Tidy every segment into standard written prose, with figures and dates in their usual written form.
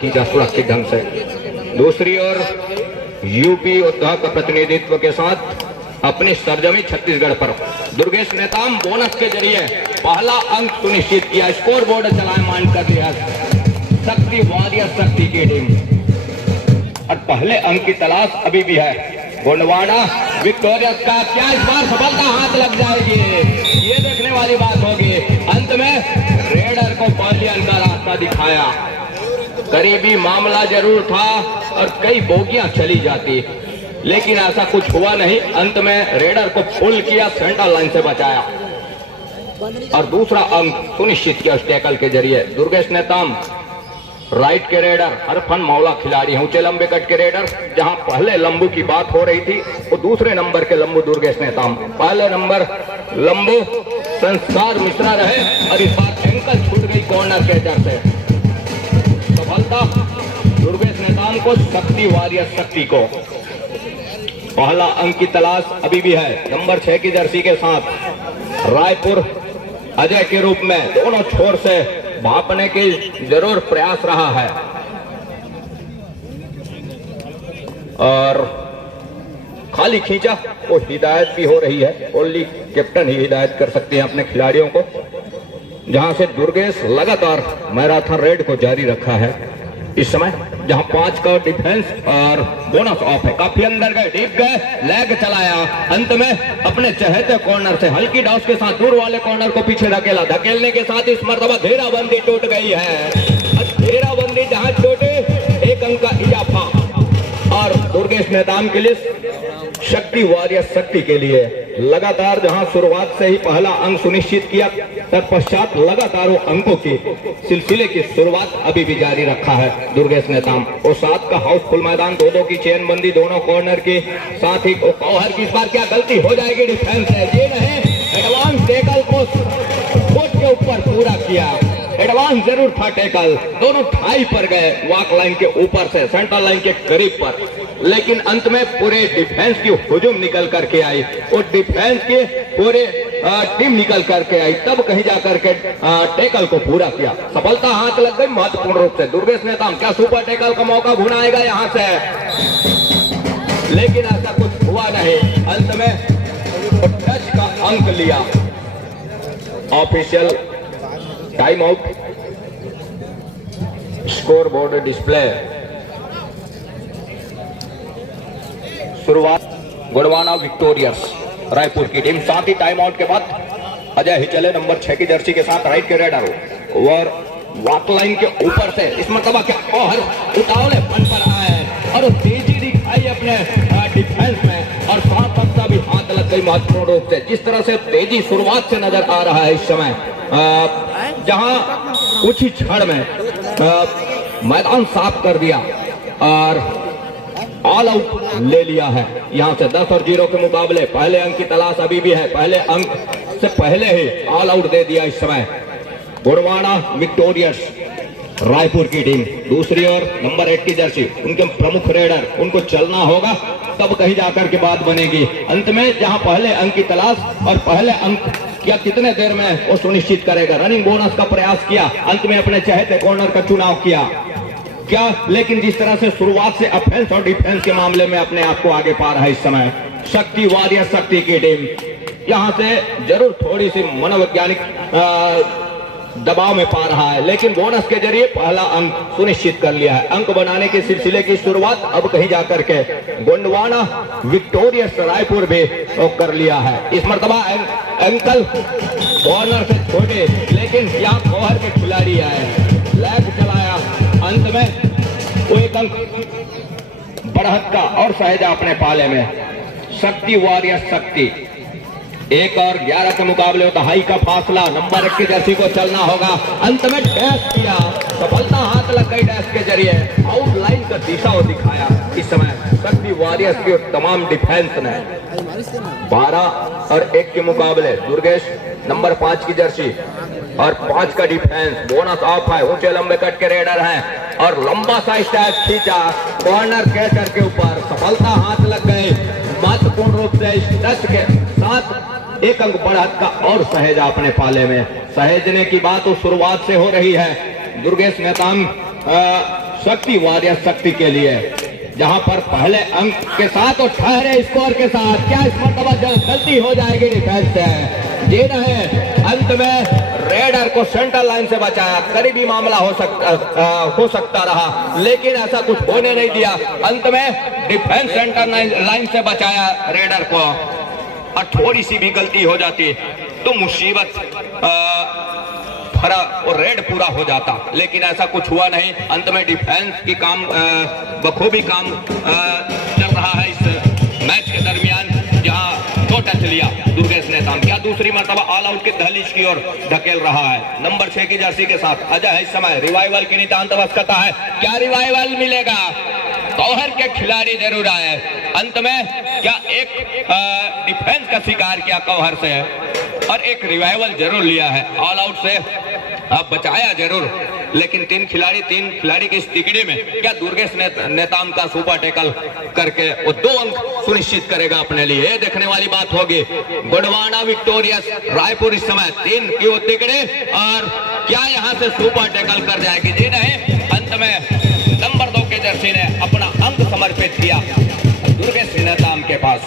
खींचा सुरक्षित ढंग से। दूसरी ओर यूपी योद्धा का प्रतिनिधित्व के साथ अपनी सरजमी छत्तीसगढ़ पर दुर्गेश नेताम बोनस के जरिए पहला अंक सुनिश्चित किया, स्कोर बोर्ड चलायमान कर दिया शक्ति वॉरियर शक्ति की टीम। और पहले अंक की तलाश अभी भी है। गोंडवाना विक्टोरियस का क्या इस बार सफलता हाथ लग जाएगी, ये देखने वाली बात होगी। अंत में रेडर को पहले अंक का रास्ता दिखाया। करीबी मामला जरूर था और कई बोगियां चली जाती, लेकिन ऐसा कुछ हुआ नहीं। अंत में रेडर को पुल किया, सेंटर लाइन से बचाया और दूसरा अंक सुनिश्चित किया उस टैकल के जरिए। दुर्गेश नेताम राइट के रेडर, हरफन मौला खिलाड़ी हैं, ऊंचे लंबे कट के रेडर। जहां पहले लंबू की बात हो रही थी वो दूसरे नंबर के लंबू दुर्गेश नेताम, पहले नंबर लंबू संस्कार मिश्रा रहे और इस बार एंकल छूट गई कॉर्नर कैचर से। सफलता दुर्गेश नेताम को, शक्ति वॉरियर शक्ति को। पहला अंक की तलाश अभी भी है। नंबर 6 की जर्सी के साथ रायपुर अजय के रूप में दोनों छोर से भापने की जरूर प्रयास रहा है और खाली खींचा वो हिदायत भी हो रही है। ओनली कैप्टन ही हिदायत कर सकते हैं अपने खिलाड़ियों को। जहां से दुर्गेश लगातार मैराथन रेड को जारी रखा है इस समय, जहां 5 का डिफेंस और बोनस ऑफ है। काफी अंदर गए, डीप गए, लेग चलाया, अंत में अपने चहेते कॉर्नर से हल्की डॉस के साथ दूर वाले कॉर्नर को पीछे धकेला। धकेलने के साथ इस मर्तबा घेराबंदी टूट गई है। घेराबंदी जहां टूटे, 1 अंक का इजाफा और दुर्गेश नेताम के लिए, शक्ति वॉरियर शक्ति के लिए लगातार जहां शुरुआत से ही पहला अंक सुनिश्चित किया, तत्पश्चात लगातार वो अंकों की सिलसिले की शुरुआत अभी भी जारी रखा है दुर्गेश नेताम। और 7 का हाउसफुल मैदान, 2-2 की चेन बंदी दोनों कॉर्नर की, साथ ही कौहर की इस बार क्या गलती हो जाएगी डिफेंस से, ये नहीं एडवांस टेकल को कोट के ऊपर पूरा किया। एडवांस जरूर था टेकल, दोनों ठाई पर गए वॉक लाइन के ऊपर से सेंटर लाइन के करीब पर, लेकिन अंत में पूरे डिफेंस की हुजूम निकल करके आई और डिफेंस के पूरे टीम निकल करके आई, तब कहीं जाकर के टेकल को पूरा किया। सफलता हाथ लग गई महत्वपूर्ण रूप से। दुर्गेश नेताम क्या सुपर टेकल का मौका भुनाएगा यहां से, लेकिन ऐसा कुछ हुआ नहीं। अंत में टच का अंक लिया। Official time out, score board display. शुरुआत गोंडवाना विक्टोरियस रायपुर की टीम। साथ ही टाइम आउट के बाद अजय हिचले नंबर 6 की जर्सी के साथ राइट के रेडर और वॉक लाइन के ऊपर से इस मरतबा क्या कौहर उतावले बन पर आए और तेजी दिखाई अपने डिफेंस में और साथ भी हाथ लग गई महत्वपूर्ण रूप से। जिस तरह से तेजी शुरुआत से नजर आ रहा है इस समय, जहां कुछ ही क्षण में मैदान साफ कर दिया और ऑल आउट ले लिया है। यहां से 10 और 0 के मुकाबले पहले अंक की तलाश अभी भी है। पहले अंक से पहले ही ऑल आउट दे दिया इस समय गोंडवाना विक्टोरियस रायपुर की टीम। दूसरी ओर नंबर 8 की जर्सी, उनके प्रमुख रेडर, उनको चलना होगा तब कहीं जाकर के बात बनेगी। अंत में जहां पहले अंक की तलाश और पहले अंक क्या कितने देर में वो सुनिश्चित करेगा। रनिंग बोनस का प्रयास किया, अंत में अपने चहेते कॉर्नर का चुनाव किया क्या, लेकिन जिस तरह से शुरुआत से ऑफेंस और डिफेंस के मामले में अपने आप को आगे पा रहा है इस समय शक्ति वॉरियर शक्ति की टीम, यहां से जरूर थोड़ी सी मनोवैज्ञानिक दबाव में पा रहा है, लेकिन बोनस के जरिए पहला अंक सुनिश्चित कर लिया है। अंक बनाने के सिलसिले की शुरुआत अब कहीं जाकर के गोंडवाना विक्टोरियस रायपुर भी कर लिया है। इस मर्तबा एंकल कॉर्नर से छोटे, लेकिन यहाँ कौहर के खिलाड़ी आए, लेग चलाया, अंत में वो 1 अंक बढ़त का और सहेजा अपने पाले में। शक्ति वॉरियर शक्ति 1 और 11 के मुकाबले होता हाई का फासला। नंबर 1 की जर्सी को चलना होगा, अंत में डैश किया, सफलता हाथ लग गई डैश के जरिए। आउटलाइन का दिशा वो दिखाया इस समय शक्ति वॉरियर्स की तमाम डिफेंस ने। 12 और 1 के मुकाबले दुर्गेश नंबर 5 की जर्सी और 5 का डिफेंस, बोनस ऑफ है, ऊंचे लंबे कट के रेडर हैं और लंबा सा स्टैप खींचा कॉर्नर कैचर के ऊपर, सफलता हाथ लग गई महत्वपूर्ण रूप से। इस टच के साथ 1 अंक बढ़त का और सहेजा अपने पाले में। सहेजने की बात तो शुरुआत से हो रही है। दुर्गेश नेताम शक्ति वॉरियर्स शक्ति के लिए, जहां पर पहले अंक के साथ और ठहरे स्कोर के साथ। क्या इस मरतबा गलती हो जाएगी डिफेंस से? जी नहीं, अंत में रेडर को सेंटर लाइन से बचाया। करीबी मामला हो सकता रहा, लेकिन ऐसा कुछ होने नहीं दिया। अंत में डिफेंस सेंटर लाइन से बचाया रेडर को। और थोड़ी सी भी गलती हो जाती तो मुसीबत भरा और रेड पूरा हो जाता, लेकिन ऐसा कुछ हुआ नहीं। अंत में डिफेंस की काम बखूबी काम चल रहा है इस मैच के दरमियान, जहां 2 टच लिया दुर्गेश नेताम। क्या दूसरी मरतबा ऑल आउट की दहलीज की ओर धकेल रहा है। नंबर 6 की जर्सी के साथ अजय है इस समय। रिवाइवल की नितांत आवश्यकता है। क्या रिवाइवल मिलेगा? गौहर के खिलाड़ी जरूर आए। अंत में क्या एक डिफेंस का शिकार किया गौहर से और एक रिवाइवल जरूर लिया है। ऑल आउट से अब बचाया जरूर, लेकिन 3 खिलाड़ी की इस तिकड़ी में क्या दुर्गेश नेताम का सुपर टैकल करके वो 2 अंक सुनिश्चित करेगा अपने लिए? ये देखने वाली बात होगी। गोंडवाना विक्टोरियस रायपुर इस समय 3 की वो तिकड़ी, और क्या यहाँ से सुपर टैकल कर जाएगी? जी नहीं, अंत में नंबर 2 के जर्सी ने अपना अंक समर्पित किया दुर्गेश नेताम के पास।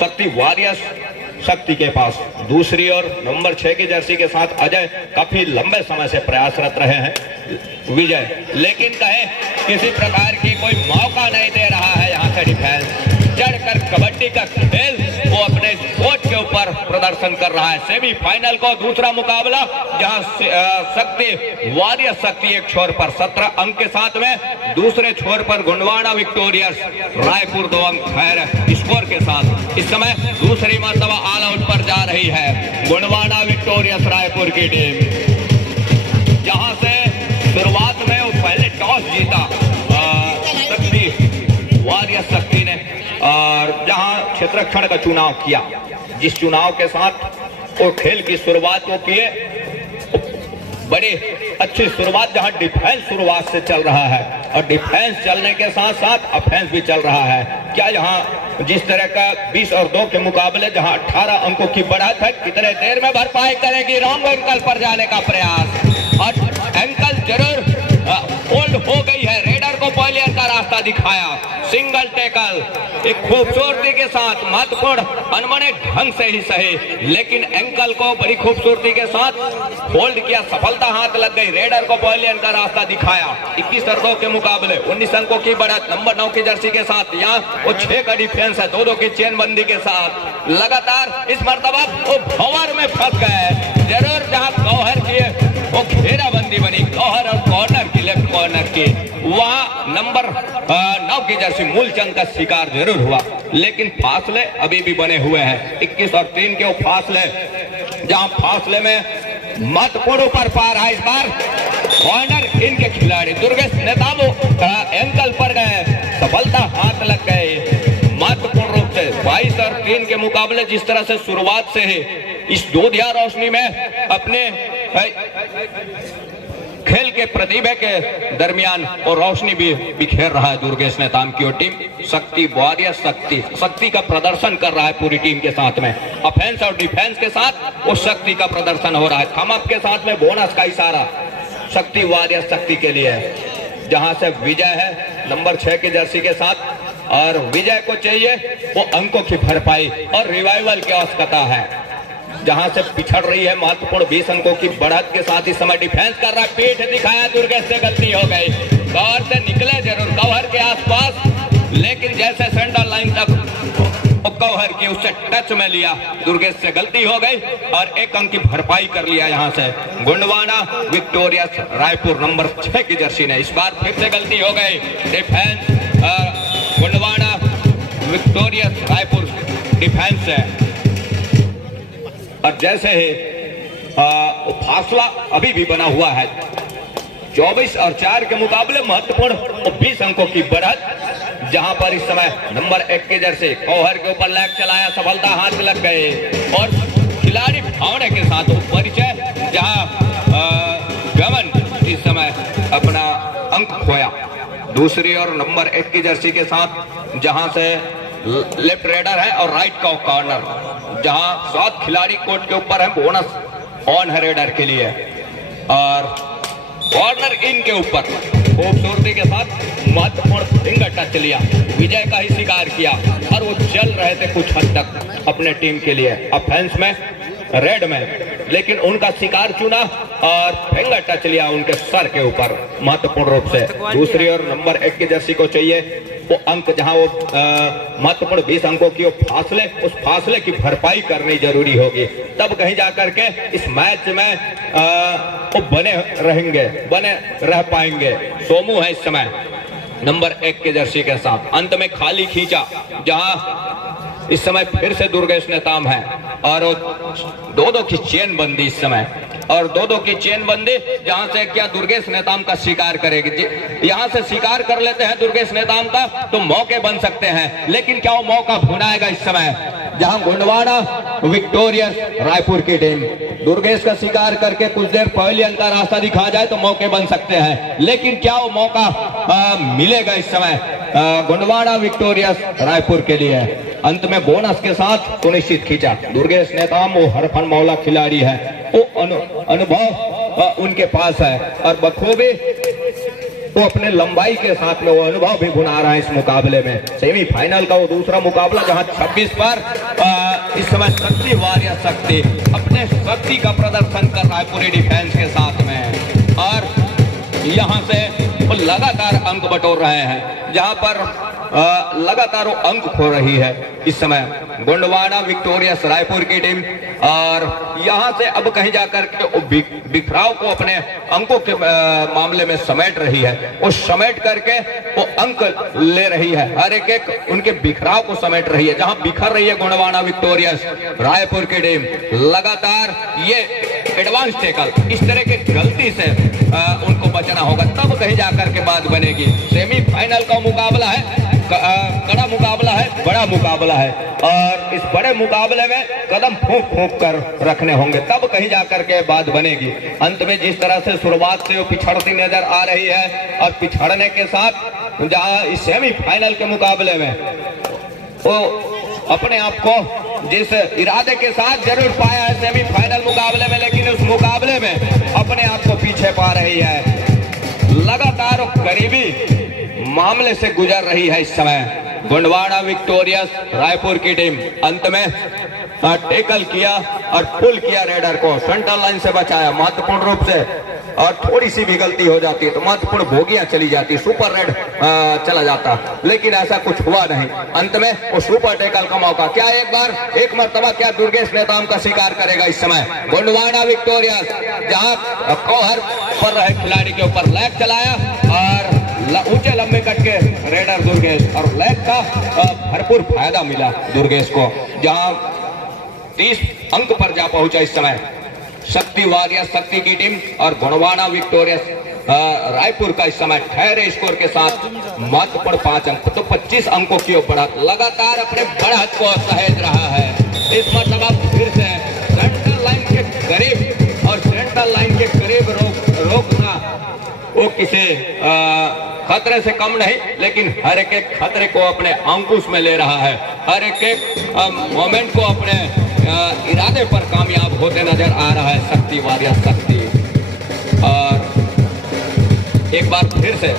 शक्ति वॉरियर्स शक्ति के पास। दूसरी ओर नंबर 6 की जर्सी के साथ अजय काफी लंबे समय से प्रयासरत रहे हैं विजय, लेकिन कहे किसी प्रकार की कोई मौका नहीं दे रहा है। यहाँ से डिफेंस चढ़कर कबड्डी का खेल वो अपने कोच के ऊपर प्रदर्शन कर रहा है। सेमीफाइनल को दूसरा मुकाबला, जहां शक्ति वॉरियर्स शक्ति एक छोर पर 17 अंक के साथ में, दूसरे छोर पर गोंडवाना विक्टोरियर्स रायपुर 2 अंक खैर स्कोर के साथ। इस समय दूसरी मर्तबा ऑल आउट पर जा रही है गोंडवाना विक्टोरियर्स रायपुर की टीम, जहां से शुरुआत में वो पहले टॉस जीता शक्ति वॉरियर्स शक्ति ने, और जहां क्षेत्रक्षण का चुनाव किया, जिस चुनाव के साथ वो खेल की शुरुआत वो किए, बड़ी अच्छी शुरुआत, जहां डिफेंस शुरुआत से चल रहा है और डिफेंस चलने के साथ साथ ऑफेंस भी चल रहा है। क्या यहाँ जिस तरह का 20 और 2 के मुकाबले जहां 18 अंकों की बढ़त है, कितने देर में भरपाई करेगी? रॉन्ग एंकल पर जाने का प्रयास, और एंकल जरूर होल्ड हो गई है। रेडर को पॉलियर का रास्ता दिखाया, सिंगल टैकल एक खूबसूरती के साथ, महत्वपूर्ण अनमने ढंग से ही सही, लेकिन एंकल को बड़ी खूबसूरती के साथ होल्ड किया, सफलता हाथ लग गई। रेडर को पॉलियर का रास्ता दिखाया। 21 और 2 के मुकाबले 19 अंकों की बढ़त नंबर 9 की जर्सी के साथ। यहाँ वो 6 का डिफेंस है 2-2 की चेनबंदी के साथ। लगातार इस मर्तबा वो भंवर में फंस गए जरूर, जहां गौहर की वो घेराबंदी बनी, गौहर और कॉर्नर की, लेफ्ट कॉर्नर की, वहां नंबर 9 की जर्सी मूलचंद का शिकार जरूर हुआ, लेकिन फासले अभी भी बने हुए हैं। 21 और 3 के वो फासले, जहां फासले में महत्वपूर्ण ऊपर पार है। इस बार कॉर्नर इनके खिलाड़ी दुर्गेश नेताम एंकल पर गए, सफलता हाथ लग गए महत्वपूर्ण रूप से। 22 और 3 के मुकाबले जिस तरह से शुरुआत से ही इस दूधिया रोशनी में अपने खेल के प्रतिभा के दरमियान और रोशनी भी बिखेर रहा है दुर्गेश नेताम की और टीम। शक्ति वॉरियर शक्ति का प्रदर्शन कर रहा है पूरी टीम के साथ में, ऑफेंस और डिफेंस के साथ वो शक्ति का प्रदर्शन हो रहा है। थम अप के साथ में बोनस का इशारा शक्ति वॉरियर शक्ति के लिए, जहां से विजय है नंबर 6 की जर्सी के साथ, और विजय को चाहिए वो अंकों की भरपाई और रिवाइवल की आवश्यकता है, जहां से पिछड़ रही है महत्वपूर्ण 20 अंकों की बढ़त के साथ। इस समय डिफेंस कर रहा, पीठ दिखाया, दुर्गेश से गलती हो गई। गौर से निकले जरूर गौहर के आसपास, लेकिन जैसे सेंटर लाइन तक गौहर की उससे टच में लिया, दुर्गेश से गलती हो गई और 1 अंक की भरपाई कर लिया यहां से गोंडवाना विक्टोरियस रायपुर नंबर 6 की जर्सी ने। इस बार फिर से गलती हो गई, defence Gondwana victorious Raipur defence है, और जैसे ही फासला अभी भी बना हुआ है 24 और 4 के मुकाबले महत्वपूर्ण 20 अंकों की बढ़त, जहां पर इस समय नंबर 1 के जर्सी गौहर के ऊपर लैग चलाया, सफलता हाथ लग गए और खिलाड़ी भावना के साथ परिचय, जहां गमन इस समय अपना अंक खोया। दूसरी और नंबर 1 की जर्सी के साथ, जहां से लेफ्ट रेडर है और राइट का कॉर्नर, जहां 7 खिलाड़ी कोर्ट के ऊपर है, बोनस ऑन है रेडर के लिए, और कॉर्नर इन के ऊपर खूबसूरती के साथ महत्वपूर्ण फिंगर टच लिया, विजय का ही शिकार किया और वो चल रहे थे कुछ हद तक अपने टीम के लिए ऑफेंस में, रेड में, लेकिन उनका शिकार चुना और फिंगर टच लिया उनके सर के ऊपर महत्वपूर्ण रूप से। दूसरी ओर नंबर 1 की जर्सी को चाहिए वो अंक, जहां वो महत्वपूर्ण 20 अंकों की वो फासले, उस फासले की भरपाई करनी जरूरी होगी, तब कहीं जाकर के इस मैच में वो बने रहेंगे, बने रह पाएंगे। सोमू है इस समय नंबर 1 के जर्सी के साथ, अंत में खाली खींचा जहां इस समय फिर से दुर्गेश नेताम है और 2-2 की चेन बंदी इस समय, और 2-2 की चेन बंदी जहां से क्या दुर्गेश नेताम का शिकार करेगी। यहां से शिकार कर लेते हैं दुर्गेश नेताम का तो मौके बन सकते हैं, लेकिन क्या वो मौका भुनाएगा इस समय, जहां गोंडवाना विक्टोरियस रायपुर की टीम दुर्गेश का शिकार करके कुछ देर पहले अंका रास्ता दिखा जाए तो मौके बन सकते हैं, लेकिन क्या वो मौका मिलेगा इस समय गोंडवाना विक्टोरियस रायपुर के लिए। अंत में बोनस के साथ सुनिश्चित खींचा दुर्गेश नेताम, वो हरफन मौला खिलाड़ी है, वो अनुभव उनके पास है और बखूबी वो अपने लंबाई के साथ में वो अनुभव भी बुना रहा है इस मुकाबले में। सेमीफाइनल का वो दूसरा मुकाबला जहां 26 पर इस समय शक्ति वारियर शक्ति अपने शक्ति का प्रदर्शन कर रहा है पूरी डिफेंस के साथ में, और यहां से वो लगातार अंक बटोर रहे हैं, जहां पर लगातार वो अंक खो रही है इस समय गोंडवाना विक्टोरियस रायपुर की टीम, और यहां से अब कहीं जाकर के बिखराव को अपने अंकों के मामले में समेट रही है, वो समेट करके वो अंक ले रही है, हर एक उनके बिखराव को समेट रही है। जहां बिखर रही है गोंडवाना विक्टोरियस रायपुर की टीम, लगातार ये एडवांस टैकल, इस तरह की गलती से उनको बचना होगा, तब कहीं जाकर के बात बनेगी। सेमीफाइनल का मुकाबला है, कड़ा मुकाबला है, बड़ा मुकाबला है, और इस बड़े मुकाबले में कदम फूंक फूंक कर रखने होंगे, तब कहीं जाकर के बात बनेगी। अंत में जिस तरह से शुरुआत से वो पिछड़ती नजर आ रही है, और पिछड़ने के साथ जहां इस सेमीफाइनल के मुकाबले में वो अपने आप को जिस इरादे के साथ जरूर पाया है सेमीफाइनल मुकाबले में, लेकिन उस मुकाबले में अपने आप को पीछे पा रही है, लगातार करीबी मामले से गुजर रही है इस समय गोंडवाना विक्टोरियस रायपुर की टीम। अंत में टैकल किया और पुल किया रेडर को, सेंटर लाइन से बचाया महत्वपूर्ण रूप से, और थोड़ी सी भी गलती हो जाती है तो महत्वपूर्ण भोगियां चली जाती, सुपर रेड चला जाता, लेकिन ऐसा कुछ हुआ नहीं। अंत में वो सुपर टैकल का मौका, क्या एक मर्तबा क्या दुर्गेश नेताम का शिकार करेगा इस समय गोंडवाना विक्टोरियस, जहां कोहर पर रहे खिलाड़ी के ऊपर लेग चलाया और ऊंचे लंबे कट के रेडर दुर्गेश, और लेग का भरपूर फायदा मिला दुर्गेश को, जहां 30 अंक पर जा पहुंचा इस समय शक्ति वारियर शक्ति की टीम, और गोंडवाना विक्टोरियस रायपुर का इस समय ठहरे स्कोर के साथ महत्वपूर्ण 5 अंक, तो 25 अंकों की बढ़त, लगातार अपने बढ़त को सहेज रहा है। इस मरतबा फिर से सेंट्रल लाइन के करीब, और सेंट्रल लाइन के करीब रोकना वो किसी खतरे से कम नहीं, लेकिन हर एक खतरे को अपने अंकुश में ले रहा है, हर एक मोमेंट को अपने इरादे पर कामयाब होते नजर आ रहा है शक्ति वारियर शक्ति। और एक बार फिर से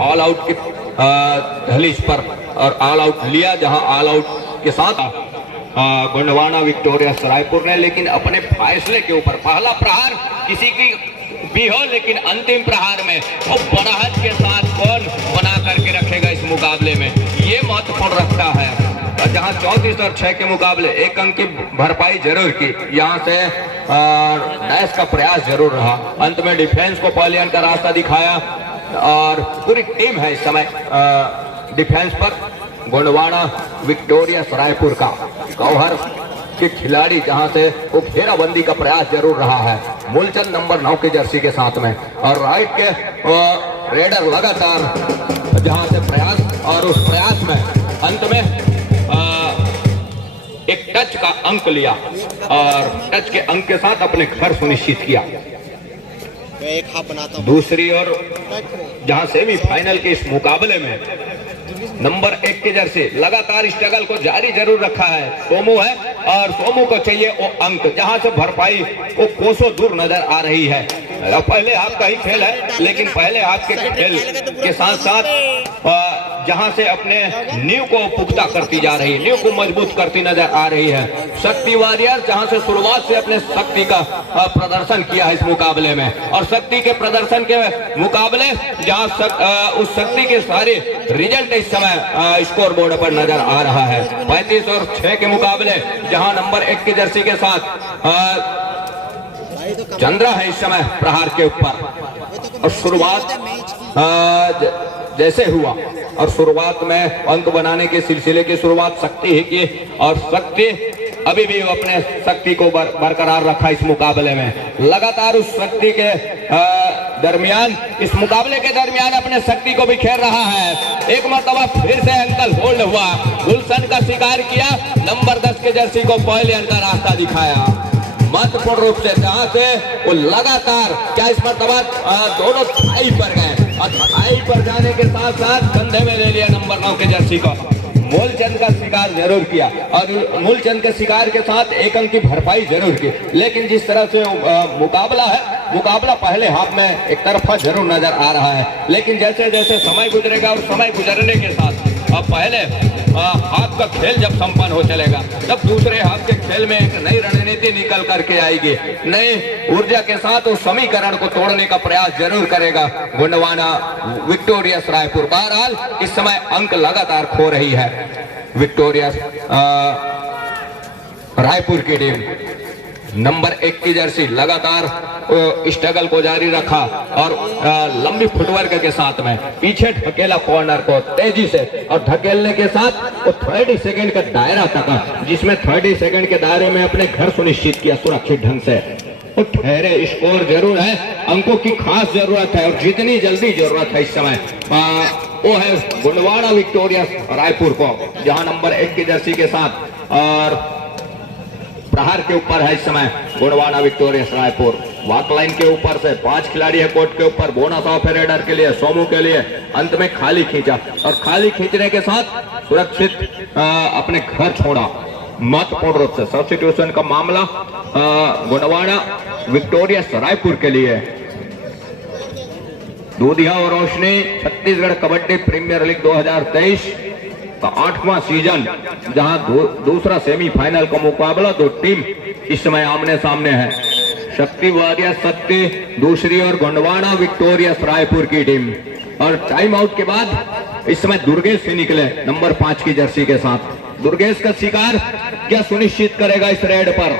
ऑल आउट की दहलीज पर और ऑल आउट लिया, जहां ऑल आउट के साथ गोंडवाना विक्टोरियस रायपुर ने, लेकिन अपने फैसले के ऊपर पहला प्रहार किसी की भी हो, लेकिन अंतिम प्रहार में वो बढ़त के साथ कौन बना करके रखेगा इस मुकाबले में, ये महत्वपूर्ण रखता है। जहां 34 और 6 के मुकाबले 1 अंक की भरपाई जरूर की, यहाँ से डैश का प्रयास जरूर रहा, अंत में डिफेंस को पहले अंक का रास्ता दिखाया, और पूरी टीम है इस समय डिफेंस पर गोंडवाना विक्टोरियस रायपुर का गौहर के खिलाड़ी, जहां से वो घेराबंदी का प्रयास जरूर रहा है मूलचंद नंबर 9 की जर्सी के साथ में, और राइट के रेडर लगातार जहां से प्रयास, और उस प्रयास में अंत में एक टच का अंक लिया, और टच के अंक के साथ अपने घर सुनिश्चित किया। मैं एक हाफ बनाता हूं। दूसरी ओर जहां सेमीफाइनल के इस मुकाबले में नंबर 1 की जर्सी लगातार स्ट्रगल को जारी जरूर रखा है, सोमू है, और सोमू को चाहिए वो अंक, जहां से भरपाई वो कोसों दूर नजर आ रही है। पहले हाफ का ही खेल है, लेकिन पहले हाफ के खेल के साथ साथ जहां से अपने नींव को पुख्ता करती जा रही है, नींव को मजबूत करती नजर आ रही है शक्ति वॉरियर, जहां से शुरुआत से अपने शक्ति का प्रदर्शन किया है इस मुकाबले में। और शक्ति के प्रदर्शन के मुकाबले जहां उस शक्ति के सारे रिजल्ट इस समय स्कोर बोर्ड पर नजर आ रहा है। 35 और 6 के मुकाबले जहां नंबर 1 की जर्सी के साथ चंद्रा है इस समय प्रहार के ऊपर। और शुरुआत जैसे हुआ और शुरुआत में अंक बनाने के सिलसिले की शुरुआत शक्ति ही की, और शक्ति अभी भी अपने शक्ति को बरकरार रखा इस मुकाबले में। लगातार उस शक्ति के दरमियान, इस मुकाबले के दरमियान अपने शक्ति को बिखेर रहा है। एक मरतबा फिर से अंकल होल्ड हुआ, गुलशन का शिकार किया, नंबर 10 के जर्सी को पहले अंदर रास्ता दिखाया महत्वपूर्ण रूप से, जहां से वो लगातार क्या इस मरतबा दोनों थाई पर गए और थाई पर जाने के साथ साथ कंधे में ले लिया नंबर 9 के जर्सी को। मूलचंद का शिकार जरूर किया और मूलचंद के शिकार के साथ एक अंक की भरपाई जरूर की, लेकिन जिस तरह से मुकाबला है, मुकाबला पहले हाफ में एक तरफा जरूर नजर आ रहा है, लेकिन जैसे जैसे समय गुजरेगा और समय गुजरने के साथ अब पहले हाफ का खेल जब संपन्न हो चलेगा, तब दूसरे हाफ के खेल में एक नई रणनीति निकल करके आएगी, नई ऊर्जा के साथ उस समीकरण को तोड़ने का प्रयास जरूर करेगा गोंडवाना विक्टोरियस रायपुर। बहरहाल इस समय अंक लगातार खो रही है विक्टोरियस रायपुर की टीम। नंबर 1 की जर्सी लगातार स्ट्रगल को जारी रखा और लंबी फुटवर्क के साथ में पीछे ढकेला कॉर्नर को तेजी से, और ढकेलने के साथ वो 30 सेकंड का दायरा तका, जिसमें 30 सेकंड के दायरे में अपने घर सुनिश्चित किया सुरक्षित ढंग से। वो ठहरे, स्कोर जरूर है, अंकों की खास जरूरत है और जितनी जल्दी जरूरत है इस समय वो है गोंडवाना विक्टोरियस रायपुर को, जहां नंबर 1 की जर्सी के साथ और प्रहार के ऊपर है इस समय गोंडवाना विक्टोरियस रायपुर। वाक लाइन के ऊपर से 5 खिलाड़ी है कोर्ट के ऊपर, बोनस ऑफ रेडर के लिए, सोमू के लिए, अंत में खाली खींचा और खाली खींचने के साथ सुरक्षित अपने घर छोड़ा महत्वपूर्ण रूप से। सब्स्टिट्यूशन का मामला गोंडवाना विक्टोरियस रायपुर के लिए। दूधिया और रोशनी छत्तीसगढ़ कबड्डी प्रीमियर लीग 2023 का 8वां सीजन, जहां दूसरा सेमीफाइनल का मुकाबला, दो टीम इस समय आमने सामने है। शक्ति वॉरियर शक्ति दूसरी और गोंडवाना विक्टोरियस रायपुर की टीम। और टाइम आउट के बाद इस समय दुर्गेश से निकले नंबर 5 की जर्सी के साथ। दुर्गेश का शिकार क्या सुनिश्चित करेगा इस रेड पर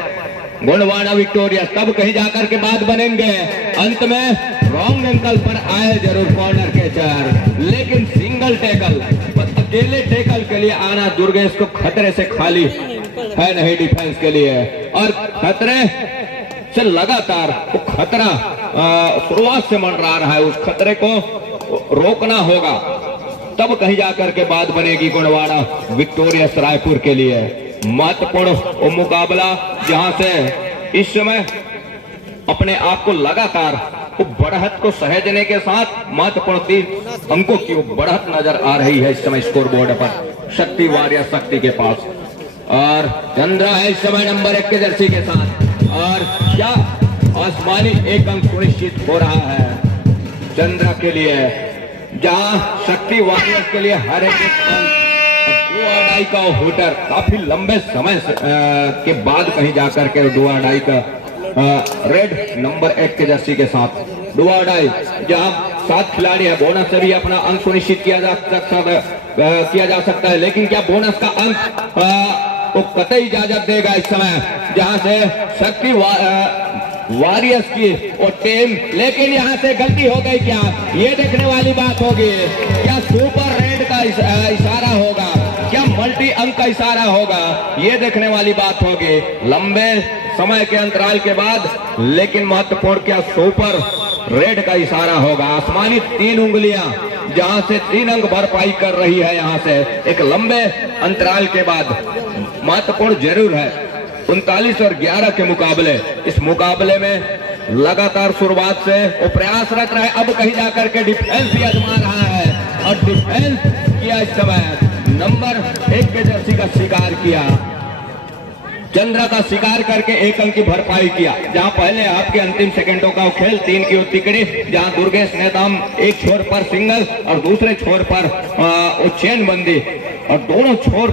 गोंडवाना विक्टोरियस, तब कहीं जाकर के बाद बनेंगे। अंत में रॉन्ग एंकल पर आए जरूर कॉर्नर के चार, लेकिन सिंगल टैकल, अकेले टैकल के लिए आना दुर्गेश को खतरे से खाली है नहीं डिफेंस के लिए, और खतरे से लगातार वो खतरा शुरुआत से मंडरा रहा है, उस खतरे को रोकना होगा, तब कहीं जाकर के बाद बनेगी गोंडवाना विक्टोरियस रायपुर के लिए। महत्वपूर्ण मुकाबला जहां से इस समय अपने आप को लगातार वो बढ़त को सहेजने के साथ महत्वपूर्ण 3 अंकों की वो बढ़त नजर आ रही है इस समय स्कोर बोर्ड पर शक्ति वॉरियर शक्ति के पास। और चंद्रा है इस समय नंबर 1 के जर्सी के साथ, और क्या आसमानी एक अंक सुनिश्चित हो रहा है चंद्रा के लिए, जहां शक्ति वॉरियर के लिए हर एक अंक डुआडाई का होटर काफी लंबे समय के बाद कहीं जाकर के डुआडाई का रेड नंबर 1 के जर्सी के साथ डुआडाई, जहां 7 खिलाड़ी है, बोनस से भी अपना अंक सुनिश्चित किया जा सकता है, लेकिन क्या बोनस का अंक को कतई इजाजत देगा इस समय, जहां से शक्ति वॉरियर्स की और टीम, लेकिन यहां से गलती हो गई क्या, ये देखने वाली बात होगी। क्या सुपर रेड का इशारा होगा, क्या मल्टी अंक का इशारा होगा, ये देखने वाली बात होगी लंबे समय के अंतराल के बाद, लेकिन महत्वपूर्ण क्या सुपर रेड का इशारा होगा। आसमानी 3 उंगलियां जहां से 3 अंक भरपाई कर रही है, यहां से एक लंबे अंतराल के बाद महत्वपूर्ण जरूर है। 39 और 11 के मुकाबले, इस मुकाबले में लगातार शुरुआत से वो प्रयासरत रहे, अब कहीं जाकर के डिफेंस भी आजमा रहा है, और डिफेंस किया इस समय नंबर 1 के जर्सी का शिकार किया चंद्रा का शिकार करके 1 अंक की भरपाई किया। जहां पहले आपके अंतिम सेकंडों का खेल 3 की तिकड़ी, जहां दुर्गेश नेताम एक छोर पर सिंगल और दूसरे छोर पर चेन बंदी और दोनों छोर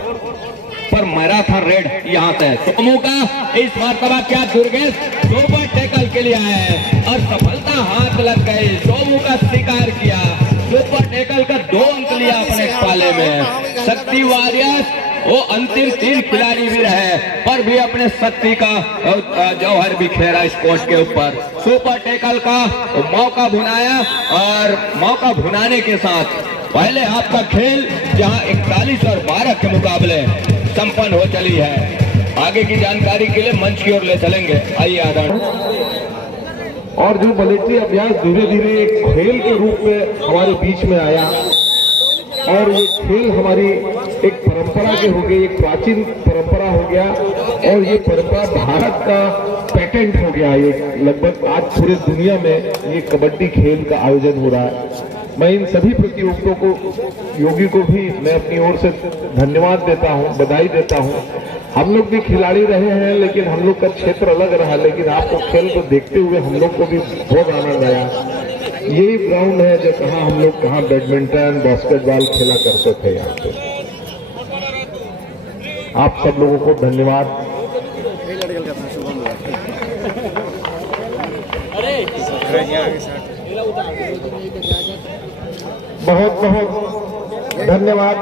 पर मरा था रेड। यहाँ से सोमू का इस मरतबा क्या दुर्गेश सुपर टैकल के लिए आए हैं और सफलता हाथ लग गई। सोमू का शिकार किया, सुपर टैकल का 2 अंक लिया अपने पाले में। शक्ति वॉरियर्स वो अंतिम 3 खिलाड़ी भी रहे पर भी अपने शक्ति का जौहर बिखेरा इस कोर्ट के ऊपर। सुपर टैकल का मौका भुनाया और मौका भुनाने के साथ पहले आपका खेल जहां 41 और 12 के मुकाबले संपन्न हो चली है। आगे की जानकारी के लिए मंच की ओर ले चलेंगे। आइए आदरण। और जो मिलिट्री अभ्यास धीरे धीरे एक खेल के रूप में हमारे बीच में आया और ये खेल हमारी एक परंपरा के हो गई, एक प्राचीन परंपरा हो गया और ये परंपरा भारत का पेटेंट हो गया। ये लगभग आज पूरे दुनिया में ये कबड्डी खेल का आयोजन हो रहा है। मैं इन सभी प्रतियोगियों को, योगी को भी मैं अपनी ओर से धन्यवाद देता हूं, बधाई देता हूं। हम लोग भी खिलाड़ी रहे हैं लेकिन हम लोग का क्षेत्र अलग रहा, लेकिन आपको खेल को देखते हुए हम लोग को भी बहुत आनंद आया। यही ग्राउंड है जो कहाँ हम लोग कहाँ बैडमिंटन बास्केटबॉल खेला करते थे। यहाँ पे आप सब लोगों को धन्यवाद। बहुत बहुत धन्यवाद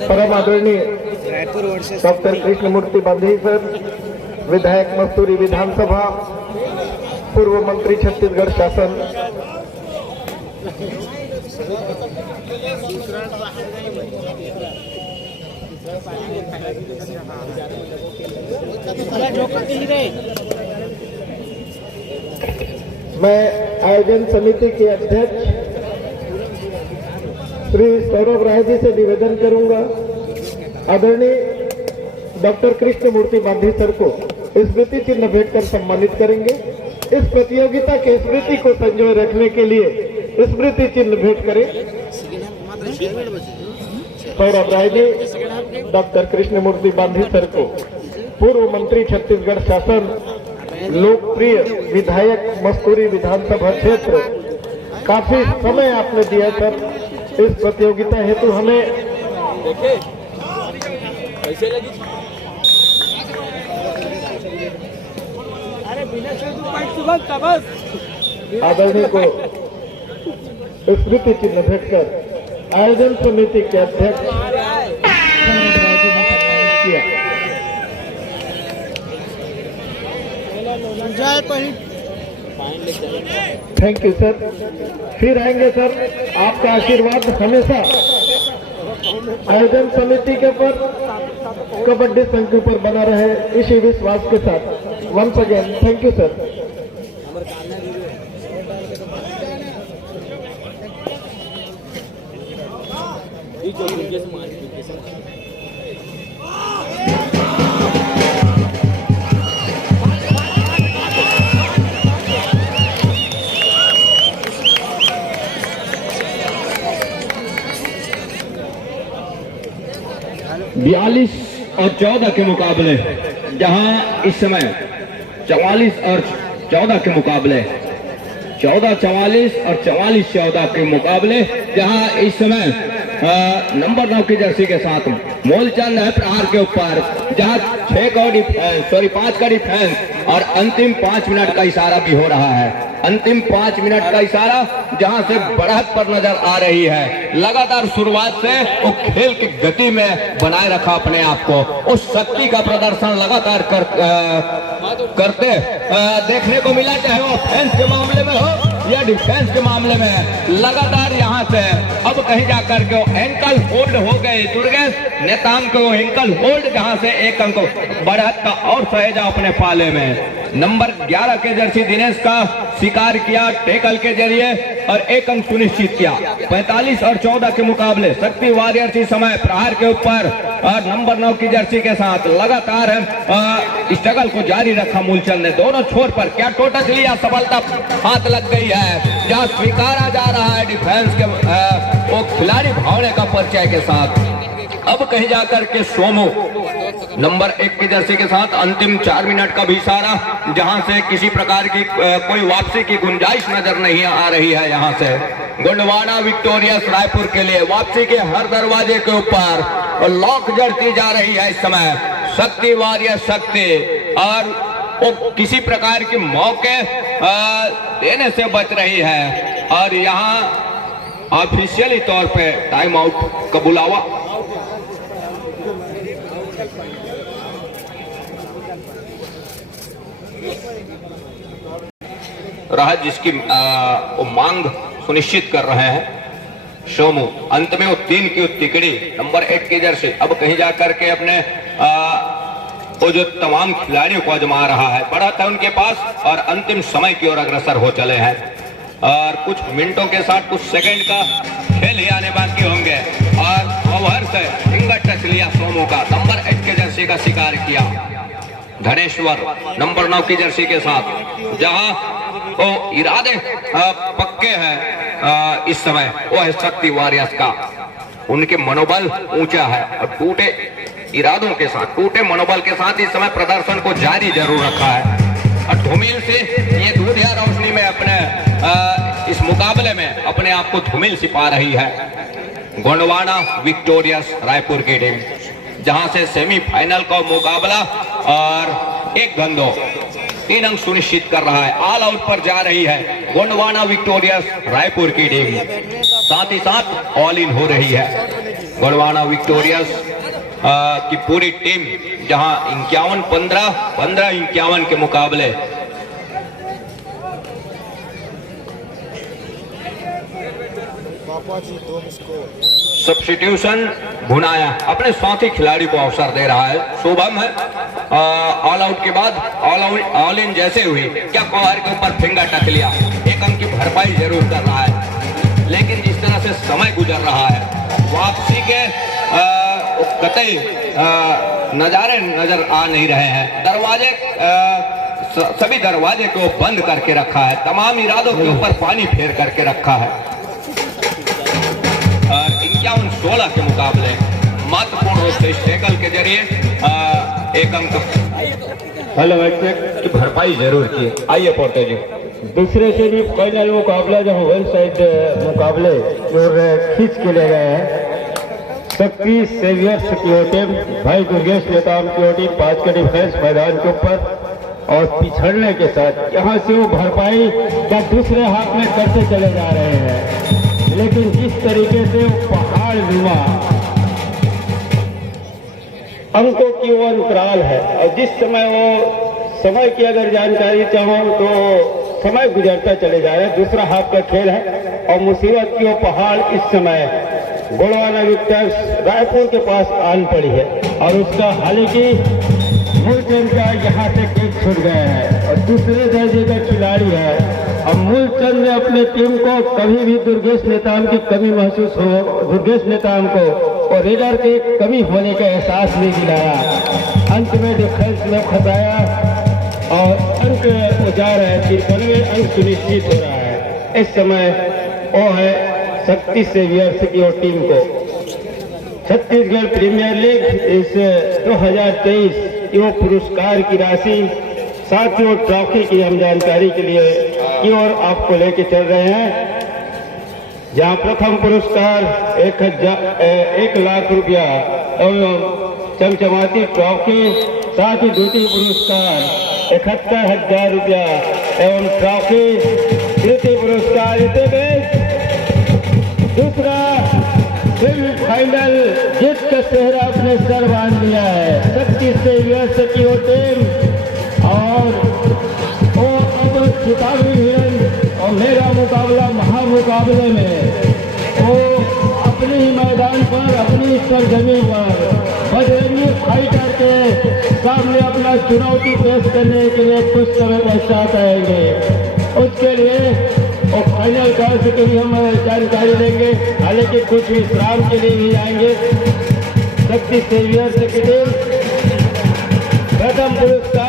परम आदरणीय डॉक्टर कृष्णमूर्ति बांधी सर, विधायक मस्तूरी विधानसभा, पूर्व मंत्री छत्तीसगढ़ शासन। मैं आयोजन समिति के अध्यक्ष श्री सौरभ राय जी से निवेदन करूंगा, आदरणीय डॉक्टर कृष्णमूर्ति बांधी सर को स्मृति चिन्ह भेंट कर सम्मानित करेंगे। इस प्रतियोगिता के स्मृति को संजोए रखने के लिए स्मृति चिन्ह भेंट करें। सौरभ राय जी डॉक्टर कृष्णमूर्ति बांधी सर को, पूर्व मंत्री छत्तीसगढ़ शासन, लोकप्रिय विधायक मस्तूरी विधानसभा क्षेत्र, काफी समय आपने दिया सर इस प्रतियोगिता हेतु हमें। आदरणीय को स्मृति चिन्ह भेंट कर आयोजन समिति के अध्यक्ष किया। थैंक यू सर, फिर आएंगे सर। आपका आशीर्वाद हमेशा आयोजन समिति के पर, कबड्डी संघ के ऊपर बना रहे, इसी विश्वास के साथ once again thank you sir. बयालीस और 14 के मुकाबले, जहां इस समय 44 और 14 के मुकाबले, 14-44 और 44-14 के मुकाबले, जहां इस समय नंबर 9 की जर्सी के साथ मूलचंद है प्रहार के ऊपर, जहां 5 का डिफेंस और अंतिम 5 मिनट का इशारा भी हो रहा है। अंतिम 5 मिनट का इशारा जहां से बढ़त पर नजर आ रही है। लगातार शुरुआत से वो खेल की गति में बनाए रखा अपने आप को, उस शक्ति का प्रदर्शन लगातार करते देखने को मिला, चाहे वो ऑफेंस के मामले में हो या डिफेंस के मामले में। लगातार यहां से अब कहीं जाकर के एंकल होल्ड हो गए दुर्गेश नेताम को, एंकल होल्ड जहां से 1 अंक बढ़त का और सहेजा अपने पाले में। नंबर 11 के जर्सी दिनेश का शिकार किया टेकल के जरिए और 1 अंक सुनिश्चित किया। 45 और 14 के मुकाबले शक्ति वॉरियर्स इस समय प्रहार के ऊपर और नंबर 9 की जर्सी के साथ लगातार स्ट्रगल को जारी रखा। मूलचंद ने दोनों छोर पर क्या टोटस लिया, सफलता हाथ लग गई है, जहां स्वीकारा जा रहा है डिफेंस के वो खिलाड़ी भावने का परिचय के साथ। अब कहीं जाकर के सोमू नंबर 1 की जर्सी के साथ अंतिम 4 मिनट का भी इशारा, जहां से किसी प्रकार की कोई वापसी की गुंजाइश नजर नहीं आ रही है। यहां से गोंडवाना विक्टोरियस रायपुर के लिए वापसी के हर दरवाजे के ऊपर लॉक जड़ती जा रही है इस समय शक्ति वॉरियर शक्ति, और वो किसी प्रकार के मौके देने से बच रही है। और यहाँ ऑफिशियली तौर पे टाइम आउट का बुलावा रहा, जिसकी वो मांग सुनिश्चित कर रहे हैं सोमू। अंत में वो 3 की तिकड़ी नंबर 1 की जर्सी अब कहीं जाकर के अपने वो जो तमाम खिलाड़ियों को आजमा रहा है, बढ़त है उनके पास और अंतिम समय की ओर अग्रसर हो चले हैं। और कुछ मिनटों के साथ कुछ सेकंड का खेल ही आने बाकी होंगे। और ओवर से फिंगर टच लिया सोमू का, नंबर 1 की जर्सी का शिकार किया धनेश्वर नंबर 9 की जर्सी के साथ, जहां वो इरादे पक्के हैं इस समय, वो है शक्ति वॉरियर्स का। उनके मनोबल ऊंचा है और टूटे इरादों के साथ, टूटे मनोबल के साथ इस समय प्रदर्शन को जारी जरूर रखा है। और धूमिल से ये दूधिया रोशनी में अपने इस मुकाबले में अपने आप को धूमिल सिपा रही है गोंडवाना विक्टोरियस रायपुर की टीम, जहां से सेमीफाइनल का मुकाबला और 1 गेंदों 3 अंक सुनिश्चित कर रहा है। ऑल आउट पर जा रही है गोंडवाना विक्टोरियस रायपुर की टीम, साथ ही साथ ऑल इन हो रही है गोंडवाना विक्टोरियस की पूरी टीम, जहां 51-15 15-51 के मुकाबले सब्स्टिट्यूशन भुनाया अपने साथी खिलाड़ी को अवसर दे रहा है। शुभम है ऑल आउट के बाद ऑल इन जैसे हुई, क्या कॉलर के ऊपर फिंगर टच लिया, 1 अंक की भरपाई जरूर कर रहा है। लेकिन जिस तरह से समय गुजर रहा है, वापसी के कतई नजारे नजर आ नहीं रहे हैं। दरवाजे सभी दरवाजे को बंद करके रखा है, तमाम इरादों के ऊपर पानी फेर करके रखा है। 51-16 के मुकाबले महत्वपूर्ण रूप से टैकल के जरिए 1 अंक की भरपाई जरूर की। आइए पोर्टे जी, दूसरे से भी फाइनल मुकाबला जो वन साइड मुकाबले जो खींच के ले गए हैं, शक्ति सेवियर्स की टीम भाई दुर्गेश नेताम की टीम 5 के डिफेंस मैदान के ऊपर, और पिछड़ने के साथ यहाँ से वो भरपाई या दूसरे हाथ में करते चले जा रहे हैं। लेकिन जिस तरीके से वो पहाड़ नुमा अंकों की वो अंतराल है, और जिस समय वो समय की अगर जानकारी चाहो तो समय गुजरता चले जा रहा है। दूसरा हाफ का खेल है और मुसीबत की वो पहाड़ इस समय गोंडवाना विक्टोरियस रायपुर के पास आन पड़ी है, और उसका हालांकि मूलचंद का यहाँ से केक छूट गया है और दूसरे दर्जे का खिलाड़ी है। और मूलचंद ने अपनी टीम को कभी भी दुर्गेश नेताम की कमी महसूस हो, दुर्गेश नेताम को और रेडर के कमी होने का एहसास नहीं दिलाया। अंत में डिफेंस में फंसाया और अंक उजार है, 93 अंक सुनिश्चित हो रहा है। इस समय वो है शक्ति सेवियर्स की और टीम को छत्तीसगढ़ प्रीमियर लीग इस 2023 युवा पुरस्कार की राशि, साथ ही ट्रॉफी की हम जानकारी के लिए की ओर आपको लेके चल रहे हैं, जहां प्रथम पुरस्कार 1 लाख रुपया एवं चमचमाती ट्रॉफी, साथ ही द्वितीय पुरस्कार 71,000 रुपया एवं ट्रॉफी, तृतीय पुरस्कार दूसरा सेमीफाइनल जीत का सेहरा अपने सर बांध लिया है शक्ति सेवियर्स की वो टीम, और वो अब खिताबी हिरन और मेरा मुकाबला महामुकाबले में वो अपने ही मैदान पर, अपनी सरजमी पर बजरंगी फाइटर के सामने अपना चुनौती पेश करने के लिए कुछ समय पश्चात आएंगे। उसके लिए और फाइनल कॉल से कभी हम जानकारी देंगे, हालांकि कुछ विश्राम के लिए भी आएंगे। शक्ति सेवियर्स की टीम प्रथम पुरस्कार